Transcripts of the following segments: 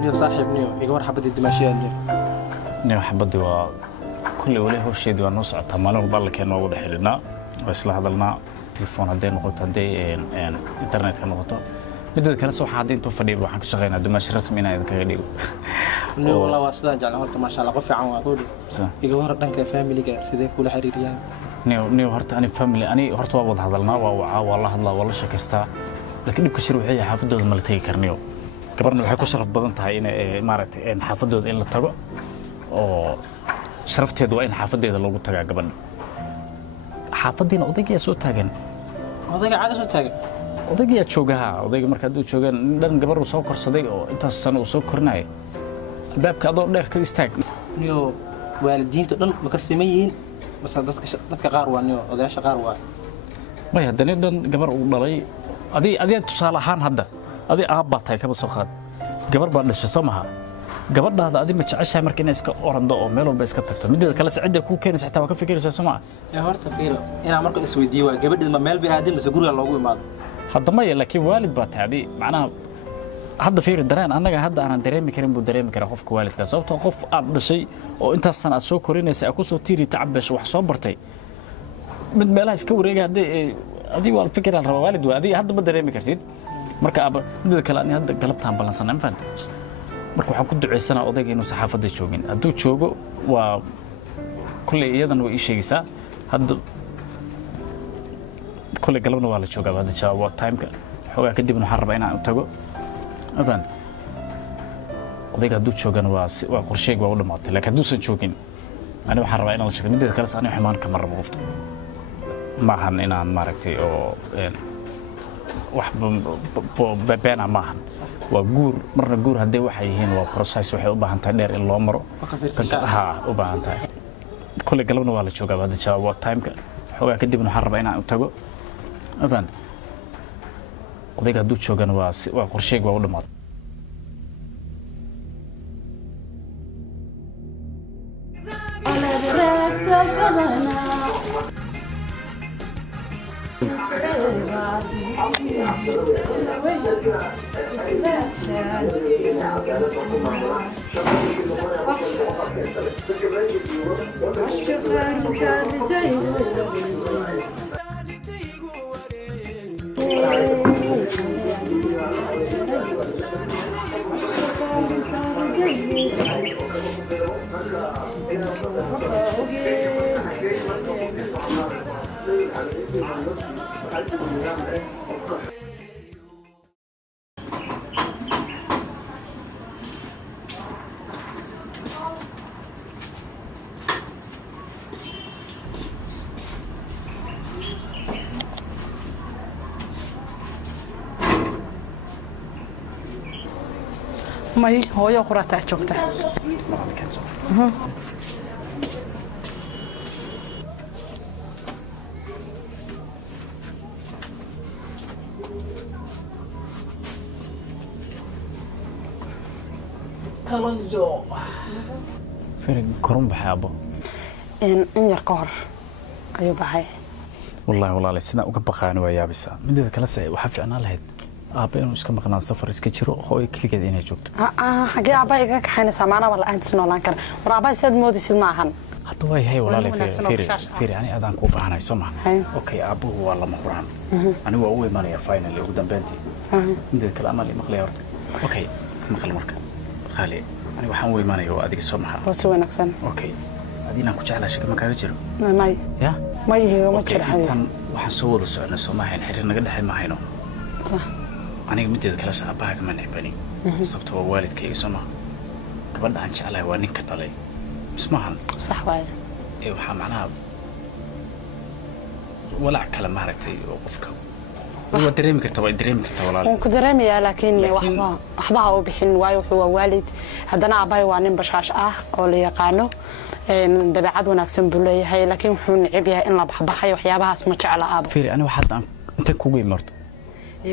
نيو صاحب نيو يقور حبة الدماشية نيو حبدي كل وليه هو شيء دوان نص عطمانه والبالله كان موجود حيلنا وإصلاح هذلنا تلفون هدين نقطة هدين إنترنت كان نقطة بدل كلا سو حادين توفدي وحنا شغالين دماش رسمينا إذا كذا نيو والله واسدا جعل هرت ما شاء الله قف عن وأقولي يقور دنك فاميلي كا سيدي كل حريريان نيو هرت أنا فاميلي أنا هرت وابد هذلنا والله الله والله شكستا لكن بكشر وحية حافظ ملتي كرنيو كبرنا waxay ku sharaf badan tahay in maaragtay in xaafadooda in la tago oo sharafteedu waa in xaafadeeda loogu tagaa gabadha xaafadiina odayga soo taagan odayga caad soo taagan odayga joogaha odayga marka uu joogan dhan gabar uu soo korsaday oo intaas sano uu soo kornay albaabka adoo dheer ka istaag niyo waalidiinta dhan ma ka sameeyeen bas dadka qaar waa niyo odayaasha qaar waa ma haddana dhan gabar uu dhalay adii tusaale ahaan hadda adii aabba tahay kaba soo qaad gabar baa dhashay Soomaha gabadhaada adii ma jeceshahay markii inay iska orando oo meel walba iska tagto midda kale sicida ku keenaysa xitaa waa ka fikiraysaa Soomaa ee horta fiiro ina marka isweydiiyo waa gabadhida ma meel bay aadin mise guriga loogu imaado hadda ma laakiin waalid baa tahay macnaha hadda fiiro dareen anaga hadda aan dareemi karin buu dareemi karaa qofka waalidka sababtoo qof aad dhashay oo intaas sana soo korinaysa ku soo tiiri tacabesh wax soo bartay mid meelaha iska wareega adii waa fikiraan raba waalid waa adii hadda ma dareemi kartid marka midda kale aan hadda galabtaan balansanay ma fahantaa marka waxaan ku duceysanaa odayga inuu saxaafadda joogin hadduu joogo waa kulli iyadan way ii sheegaysaa hadda kulli galabna waa la joogaa hadda jawaab waa timeka xoogaa kadibna waxaan rabaa inaan u tago abaan odayga hadduu joogana waa qorsheeg waa u dhamaatay laakiin hadduusan joogin ani waxaan rabaa inaan la sheego midda kale ani xumaan kama rabo qofta maahan inaan maaragtay oo wax beena maahan waa guur marna guur haddii waxay yihiin waa process waxay u baahan tahay dheer in loo maro ha u baahan tahay kulli galabna waa la joogaa hadda jawaab waa timeka xoogaa kadibna waxaan rabaa inaan u tago abaan odayga hadduu joogana waa qorsheeg waa u dhamaatay ماي هويا قرأت أشوفته. تلنجو. فرق كرم بحابه. إن يركور. أيوة بحي. والله لسنا وكبخان ويا بس. من ذا كلاسة وحفي أنا لهد. أبين مش كم قناة سفر إسكتشرو خوي كل كده إني جوت. حاجة أباي كحين سمعنا ولا أنت سنو لانكر ورابا سد مودي سد معهن. حتى هي والله فيري يعني أذان كوبا هنا يسمع. أوكي أبوه والله مهران. أنا هو أول مرة فاينل اللي قدام بنتي. من ذا الكلام اللي مخلي أورد. أوكي مخلي مركب. خالي أنا وحنوي مرة هو أديك السمحة. وسوي نكسن. أوكي. أدينا كوجع على شكل ما كان يجرو. ماي. يا. ماي هي ما تشرح هاي. وحنصور السؤال السماح يعني حرينا قد حين ما هينو. صح. أنا قمت إذا كلاس أباها كمان يبني صبت هو والد كي يسمع قبل عن شعله ونك عليه اسمعها صح واي إيه وح معناها ولا كلام مهرتي وقفك هو دريمك تبغى دريمك تبغى ممكن دريمي لكن وحبها أو بحين واي وهو والد هذانا أباي وانين بشاش أو اللي يقانو دبعات ونكسم بلي هاي لكن حن عبيها إن لبحبها وحيابها اسمه على أبو فيري أنا واحد أنت كوجي مرت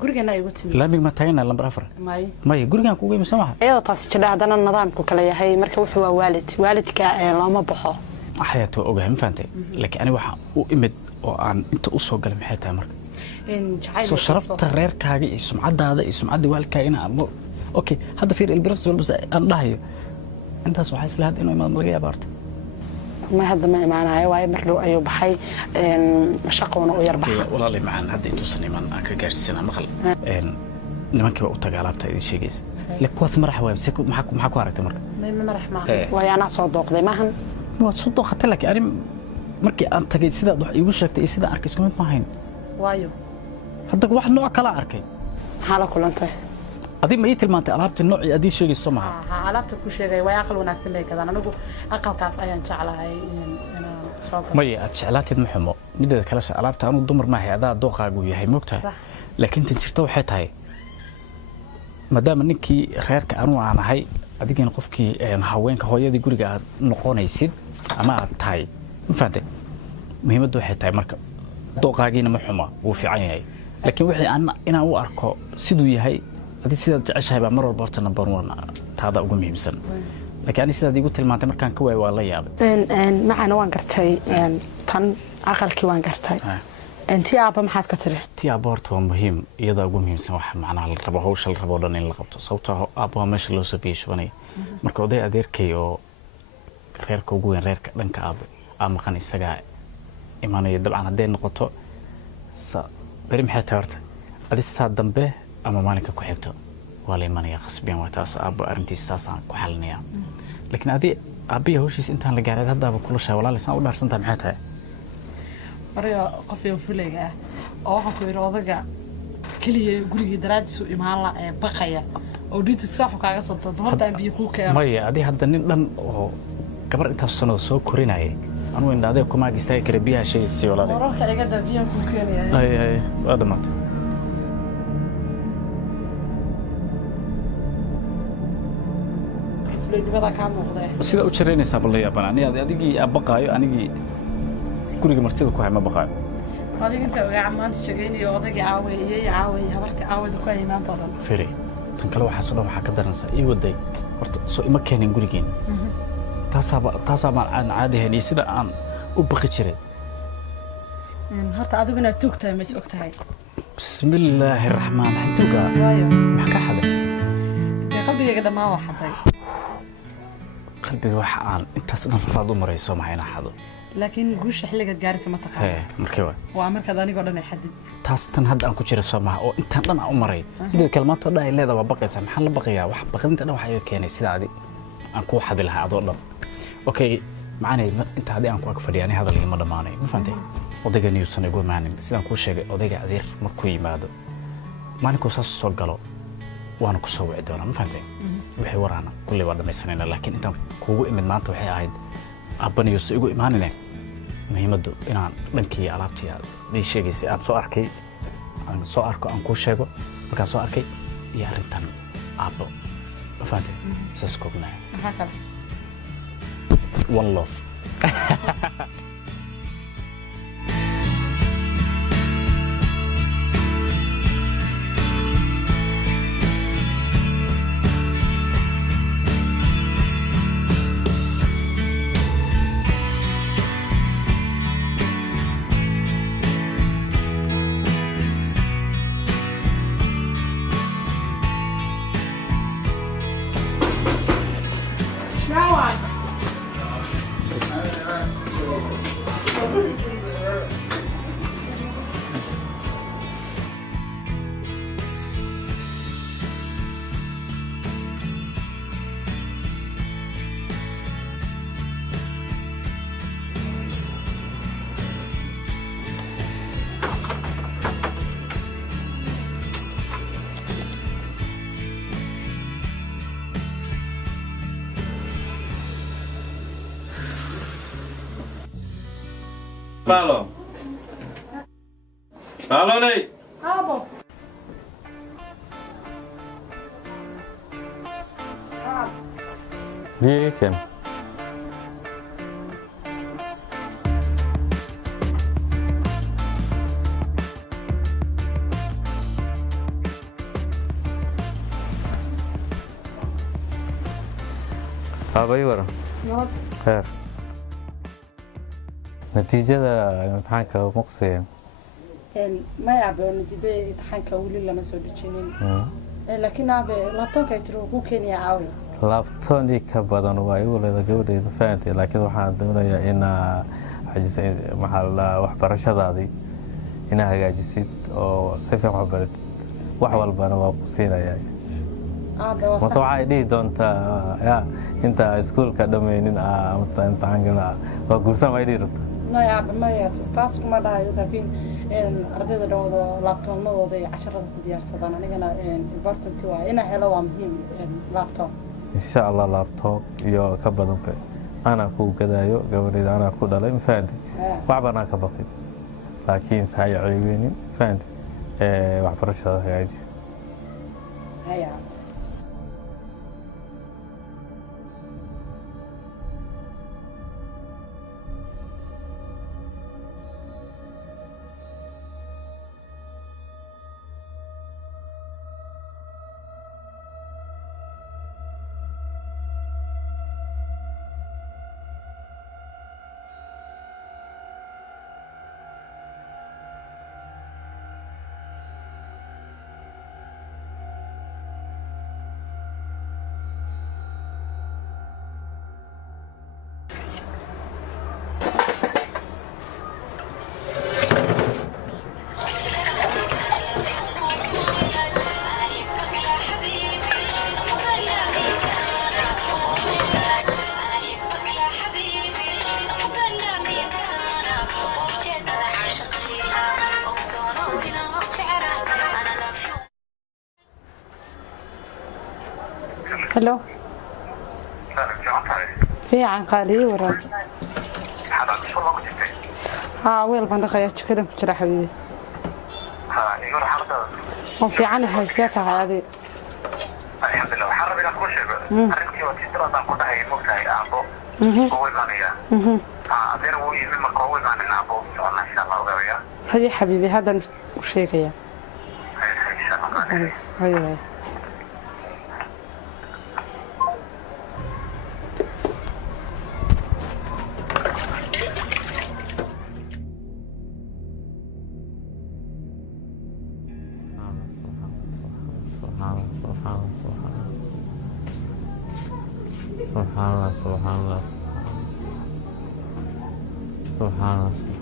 gurigeena ay ugu timid laamig ma taagna lambar 4 may gurigan kugu ima samaha ayada taas jira hadana nidaamku kala yahay marka wuxuu waa waalidka lama baxo axayto ogahay faantay laakiin ani waxa u imid oo aan inta u soo galay maxay tahay marka in jacayl soo sharafta reerkaaga iyo sumcadaada iyo sumcada waalidkaaga in aan اوكي هذا في البرقص بس انا هيو انت سو حيس لهاد انه ما laga yaabart ما هذا ما معنا واي مرلو ايو بحي shaqoona u yarbax walaali macaan hadda intuu saniman aan ka gaarsiina maqal nimankii u tagay alaabta idin sheegays likuwaas marax way maxaa ku aragtay marka ma marax ma way ana soo dooqday maahan waa soo dooqatay laakiin ani markii aan tagay sida wax iigu sheegtay sida arkay isku mid ma ahayn waayo hadda wax nooc kala arkay hala kulantay adii ma ii tilmaantay alaabta noocii adii sheegayso ma aha alaabta ku sheegay way aqal wanaagsan bay kadaan anigu aqalkaas ayaan jeclahay inaan soo ma aad jeclaatid ma xumo midda kale alaabta anu dumar ma hay adaa dooqaagu yahay moogtaa laakiin tan jirta waxay tahay maadaama ninkii reerka anu aan ahay adigina qofkii haweenka hooyadii guriga aad noqonaysid ama aad tahay ma fahamtay muhiimaddu waxay tahay marka dooqaagiina ma xuma wuu fiican yahay laakiin wixii inaan u arko siduu yahay adii sidaad jeceshahay baa mar walba horta number 1 taada ugu muhiimsan laakiin ani sidaad igu tilmaantay markaan ka waay waa la yaabay macana waan gartay tan aqalkii waan gartay intii aaba maxaad ka tiri tii aaba horta waa muhiim iyada ugu muhiimsan waxa macnaha la rabo hawsha la rabo dhan in la qabto sababtoo aaba waa meesha loo soo biishoonay marka oday adeerkay oo reerka ugu weyn reerka dhanka aaba maqan isaga imaanaya dabcan hadday noqoto bari maxay tahay horta adii saa dambe ama maalinka ku xigto waa la imanaya qasbiyan waa taas aaba arrintiisa saasaan ku xalinaya laakiin adii aabiya hawshiisa intaan la gaaray haddaaba kula shaa walaalaysan u dhaarsantahay maxay tahay mariyo qof iyo fulayga ah oo waxa ku yiri odaga kaliya guriga daraadiisu imaan la ee baqaya oo dhigta sax kaaga soo dad horta biyo ku keenay maya adii hadda nin dhan oo gabar intaas sano soo korinayay anu indhaade kuma agistay kare biyaha shay si walaalay wararka iga dabiyan ku keenay ay waa dhamatay dibada ka muuqday sida u jireynaysaa bal yaabana adigii baqaayo anigii guriga martida ku hay ma baqaayo adiga inta uga amaanta shaqeynay odagii caawayay habarta caawada ku ay maanta dhan firi tan kale waxa soo waxa ka daransa ii waday horta soo ima keenin gurigeen taasaba aan caadi ahayn sida aan u baqi jiray horta adiguna tugtahay ma is ogtahay bismillaahir rahmaanir rahiim waayo ma ka xaday qalbigayga dhamaa waa xaday qalbiga waxa aan intaas dhan raad u marayso ma hayna xado laakiin guusha xilliga gaaraysa ma taqaan markii waa marka aniga dhan ay xadid taas tan hadda aan ku jira Soomaha oo intaan dhan aan u maray mid kalmaanto dhan ay leedahay baqaysa maxaa la baqayaa wax baqinta dhan waxa ay keenay sida adi aan ku xadi lahaa adoo dhan okay macnay inta hadii aan ku ag fadhiyaanay hadalkii ma dhamaanay ma fahantay odayga niyuusan igu maanin sidaan ku sheegay odayga adeer markuu yimaado maalinkuu saas soo galo waana ku soo wici doonaa ma fahantay wixii waraana kulli waa dhamaysanayna laakiin intaan kuugu imid maanta waxay ahayd abbaniyuusan igu imaanine muhiimaddu inaan dhankii alaabtii aad ii sheegaysay aan soo arko aan kuu sheego markaan soo arkay iyo arrintan aabbo ma fahantay saas koobnaya maxaa kale one love Palo. Palo nei. Abo. Bieken. Aabay wara. Khair. natiijada imtixaanka maqseen ma yaabo natiijada imtixaanka wali lama soo dejinin laakiin aabe laabtoonka ay tiri ku keenaya caawi laabtoonii ka badan waa igu leedahay gabadheeda fahamtay laakiin waxaan doonayaa inaa xajisay waxbarashadaadii inaa hagaajisid oo si fiican wax baratid wax walbana waa ku siinayaa mase waxay dhihi doontaa inta iskuulka dhammaynin ama imtixaankana waa guursan may dhihi rabtaa maya aabe maya taas kuma dhahayo laakiin ardayda dhawado laabtoonadooda iyo casharada ku diyaarsadaan anigana important waa inaa helo waa muhiim laabtoon insha allah laabtoob iyo ka badanba anaa ku gadaayo gabadheeda anaa ku dhalay mafahanti wax banaan ka baqin laakiin sahay ceebeenin fahanti waxbarashada hagaaji haya هلو في عن قالي ورا ويل بندقية كده كتير حبيبي يقول حرب وفي عنها هالسياسة هذه الحمد لله حرب إلى كل شيء أركي وتشتري أنا كنت هاي مكتئب أبو قوي مانيا غير هو يزم قوي مانيا أبو إن شاء الله وغيرها هي حبيبي هذا وشيء يا إن شاء الله هاي سبحان الله سبحان الله سبحان الله